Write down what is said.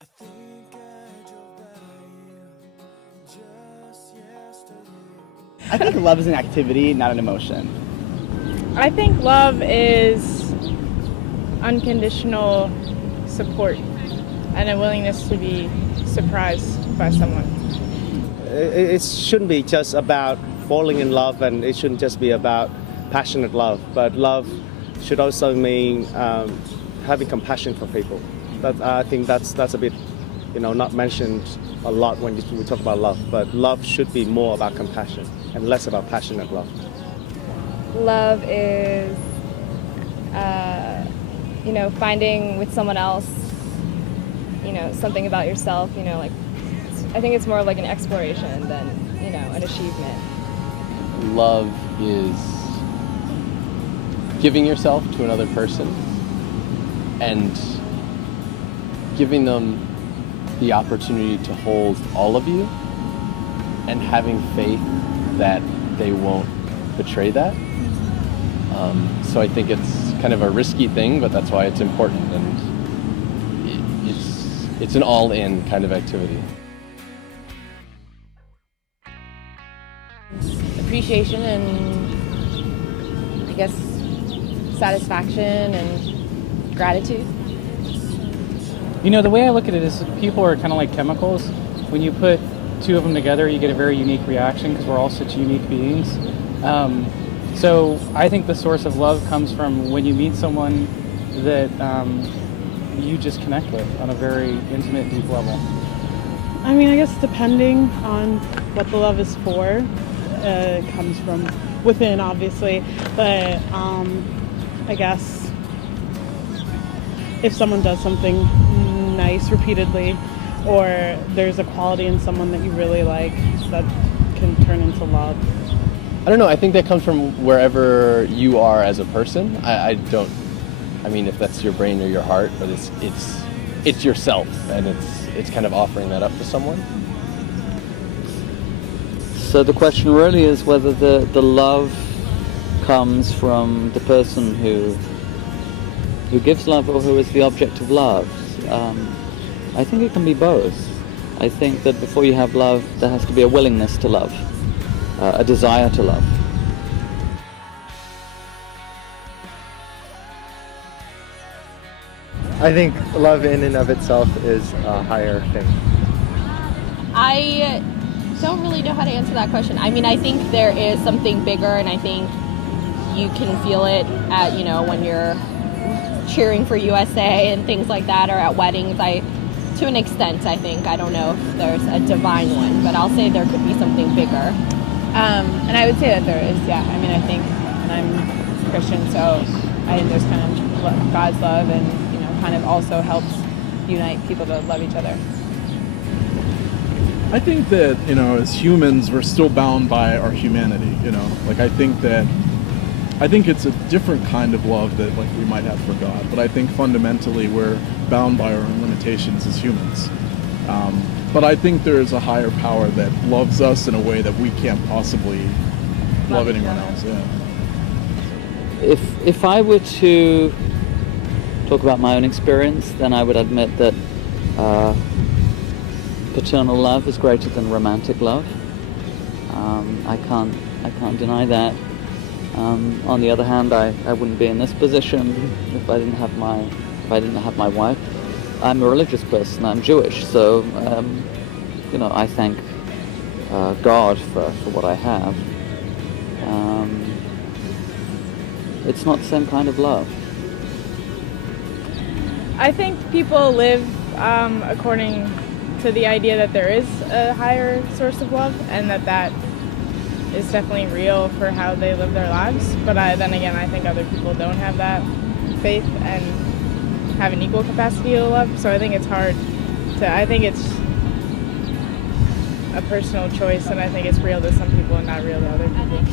I think I drove by you just yesterday. I think love is an activity, not an emotion. I think love is unconditional support and a willingness to be surprised by someone. It shouldn't be just about falling in love, and it shouldn't just be about passionate love, but love should also mean having compassion for people. I think that's a bit, not mentioned a lot when we talk about love, but love should be more about compassion and less about passionate love. Love is, finding with someone else, something about yourself, I think it's more like an exploration than, an achievement. Love is giving yourself to another person and giving them the opportunity to hold all of you and having faith that they won't betray that. So I think it's kind of a risky thing, but that's why it's important, and it's an all-in kind of activity. Appreciation and, I guess, satisfaction and gratitude. The way I look at it is people are kind of like chemicals. When you put two of them together, you get a very unique reaction because we're all such unique beings. So I think the source of love comes from when you meet someone that you just connect with on a very intimate, deep level. I mean, I guess depending on what the love is for, it comes from within, obviously. But I guess if someone does something nice repeatedly, or there's a quality in someone that you really like, that can turn into love. I don't know, I think that comes from wherever you are as a person. I mean, if that's your brain or your heart, but it's yourself, and it's kind of offering that up to someone. So the question really is whether the love comes from the person who gives love or who is the object of love. I think it can be both. I think that before you have love, there has to be a willingness to love, a desire to love. I think love in and of itself is a higher thing. I don't really know how to answer that question. I mean, I think there is something bigger, and I think you can feel it at, when you're cheering for USA and things like that, or at weddings. To an extent, I think. I don't know if there's a divine one, but I'll say there could be something bigger. And I would say that there is, yeah. I mean, I think, and I'm Christian, so I think there's kind of God's love, and, kind of also helps unite people to love each other. I think that, as humans, we're still bound by our humanity, I think it's a different kind of love that we might have for God, but I think fundamentally we're bound by our own limitations as humans. But I think there is a higher power that loves us in a way that we can't possibly love anyone else. Yeah. If I were to talk about my own experience, then I would admit that paternal love is greater than romantic love. I can't deny that. On the other hand, I wouldn't be in this position if I didn't have my wife. I'm a religious person. I'm Jewish, so I thank God for what I have. It's not the same kind of love. I think people live according to the idea that there is a higher source of love, and that is definitely real for how they live their lives. But then again, I think other people don't have that faith and have an equal capacity to love. So I think it's hard I think it's a personal choice, and I think it's real to some people and not real to other people.